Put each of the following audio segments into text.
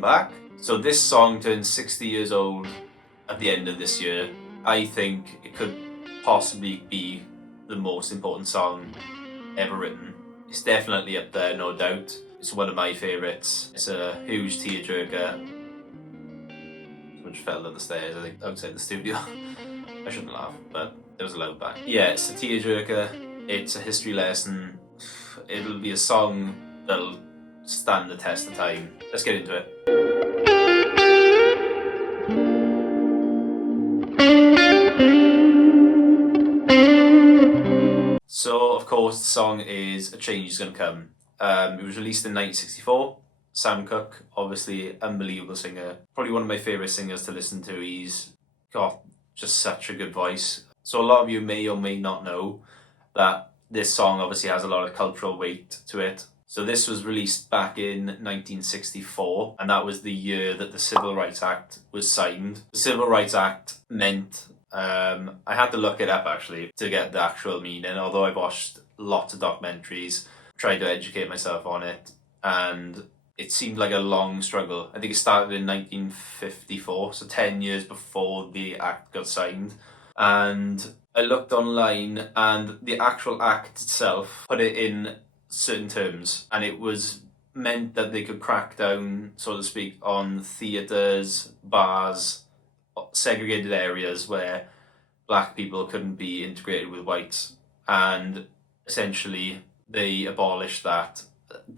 welcome back. So this song turns 60 years old at the end of this year. I think it could possibly be the most important song ever written. It's definitely up there, no doubt. It's one of my favourites. It's a huge tearjerker. Someone just fell down the stairs, I think, outside the studio. I shouldn't laugh, but there was a loud bang. Yeah, it's a tearjerker. It's a history lesson. It'll be a song that'll stand the test of time. Let's get into it. So, of course, the song is A Change Is Gonna Come. It was released in 1964. Sam Cooke, obviously, unbelievable singer. Probably one of my favourite singers to listen to. He's got just such a good voice. So a lot of you may or may not know that this song obviously has a lot of cultural weight to it. So this was released back in 1964, and that was the year that the Civil Rights Act was signed. The Civil Rights Act meant, I had to look it up actually to get the actual meaning, although I've watched lots of documentaries, tried to educate myself on it, and it seemed like a long struggle. I think it started in 1954, so 10 years before the act got signed. And I looked online, and the actual act itself put it in certain terms, and it was meant that they could crack down, so to speak, on theatres, bars, segregated areas where black people couldn't be integrated with whites, and essentially they abolished that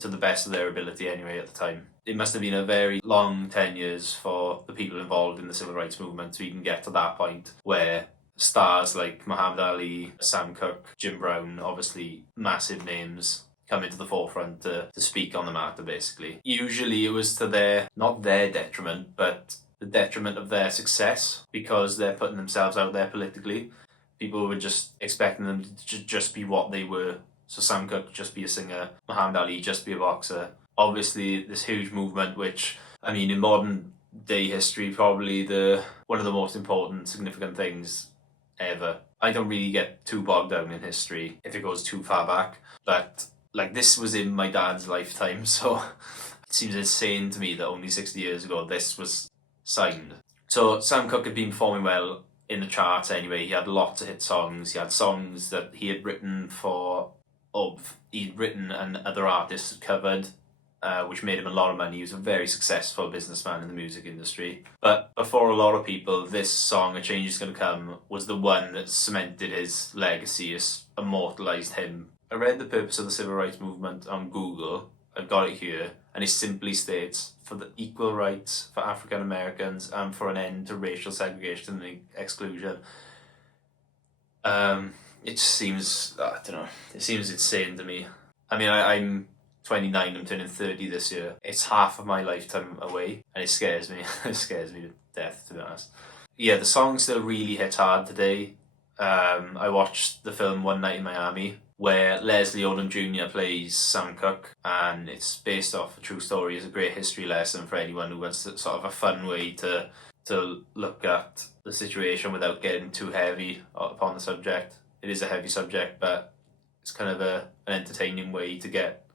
to the best of their ability anyway at the time. It must have been a very long 10 years for the people involved in the civil rights movement to even get to that point where stars like Muhammad Ali, Sam Cooke, Jim Brown, obviously massive names, come into the forefront to speak on the matter, basically. Usually it was to their, not their detriment, but the detriment of their success, because they're putting themselves out there politically. People were just expecting them to just be what they were. So Sam Cooke just be a singer, Muhammad Ali just be a boxer. Obviously this huge movement, which, I mean, in modern day history, probably one of the most important, significant things ever. I don't really get too bogged down in history if it goes too far back, but like this was in my dad's lifetime, so it seems insane to me that only 60 years ago this was signed. So Sam Cooke had been performing well in the charts anyway. He had lots of hit songs. He had songs that he had written and other artists had covered, which made him a lot of money. He was a very successful businessman in the music industry. But for a lot of people, this song, A Change Is Gonna Come, was the one that cemented his legacy, immortalised him. I read the purpose of the civil rights movement on Google. I've got it here, and it simply states, for the equal rights for African Americans and for an end to racial segregation and exclusion. It just seems, I don't know, it seems insane to me. I mean, I'm 29, I'm turning 30 this year. It's half of my lifetime away, and it scares me. It scares me to death, to be honest. Yeah, the song still really hits hard today. I watched the film One Night in Miami, where Leslie Odom Jr. plays Sam Cooke, and it's based off a true story. It's a great history lesson for anyone who wants to, sort of a fun way to look at the situation without getting too heavy upon the subject. It is a heavy subject, but it's kind of an entertaining way to get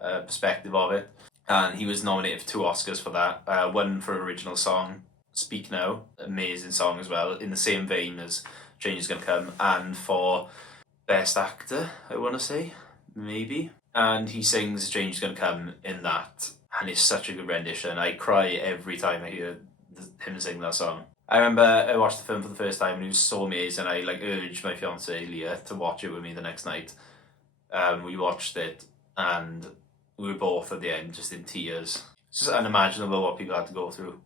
a perspective of it. And he was nominated for 2 Oscars for that. One for original song, Speak Now, amazing song as well, in the same vein as Change Is Gonna Come, and for Best Actor, I want to say, maybe. And he sings Change Is Gonna Come in that, and it's such a good rendition. I cry every time I hear him sing that song. I remember I watched the film for the first time and it was so amazing. I urged my fiancée Leah to watch it with me the next night. We watched it and we were both at the end just in tears. It's just unimaginable what people had to go through.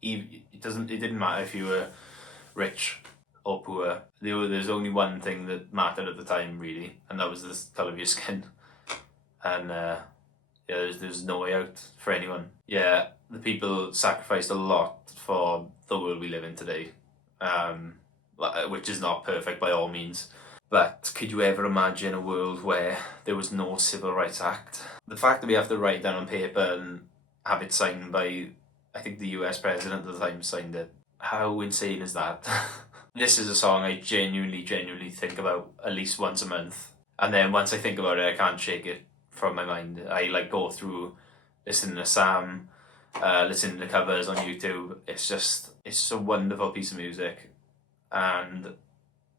It didn't matter if you were rich or poor. There's only one thing that mattered at the time, really, and that was the colour of your skin. And there's no way out for anyone. Yeah, the people sacrificed a lot for the world we live in today, which is not perfect by all means. But could you ever imagine a world where there was no Civil Rights Act? The fact that we have to write down on paper and have it signed by, I think the US president at the time signed it. How insane is that? This is a song I genuinely think about at least once a month. And then once I think about it, I can't shake it from my mind. I go through listening to Sam, listening to covers on YouTube. It's a wonderful piece of music, and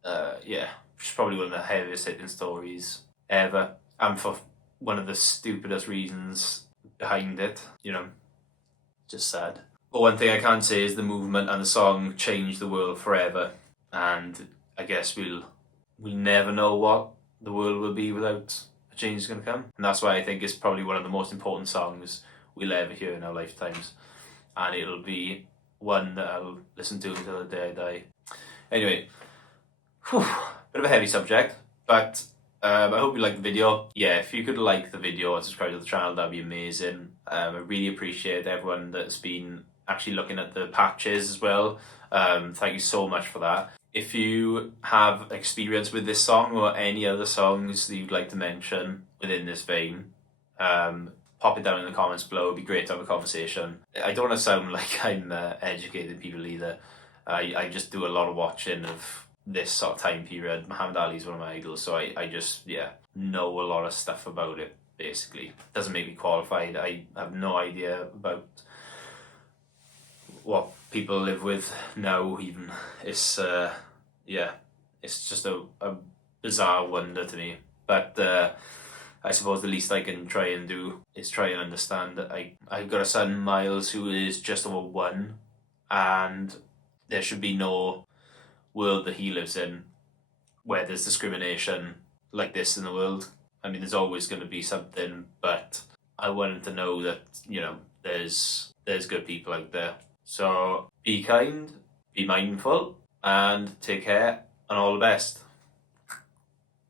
it's probably one of the heaviest hitting stories ever, and for one of the stupidest reasons behind it. Just sad. But one thing I can say is the movement and the song changed the world forever, and I guess we'll never know what the world will be without a change is going to come. And that's why I think it's probably one of the most important songs we'll ever hear in our lifetimes, and it'll be one that I'll listen to until the day I die. Anyway, bit of a heavy subject, but I hope you like the video. Yeah, if you could like the video and subscribe to the channel, that'd be amazing. I really appreciate everyone that's been actually looking at the patches as well. Thank you so much for that. If you have experience with this song or any other songs that you'd like to mention within this vein, pop it down in the comments below. It'd be great to have a conversation. I don't want to sound like I'm educating people either. I just do a lot of watching of this sort of time period. Muhammad Ali's one of my idols, so I just know a lot of stuff about it. Basically, doesn't make me qualified. I have no idea about what people live with now. Even it's just a bizarre wonder to me. But I suppose the least I can try and do is try and understand that I've got a son, Miles, who is just over 1, and there should be no world that he lives in where there's discrimination like this in the world. I mean, there's always going to be something, but I wanted to know that there's good people out there. So be kind, be mindful, and take care, and all the best.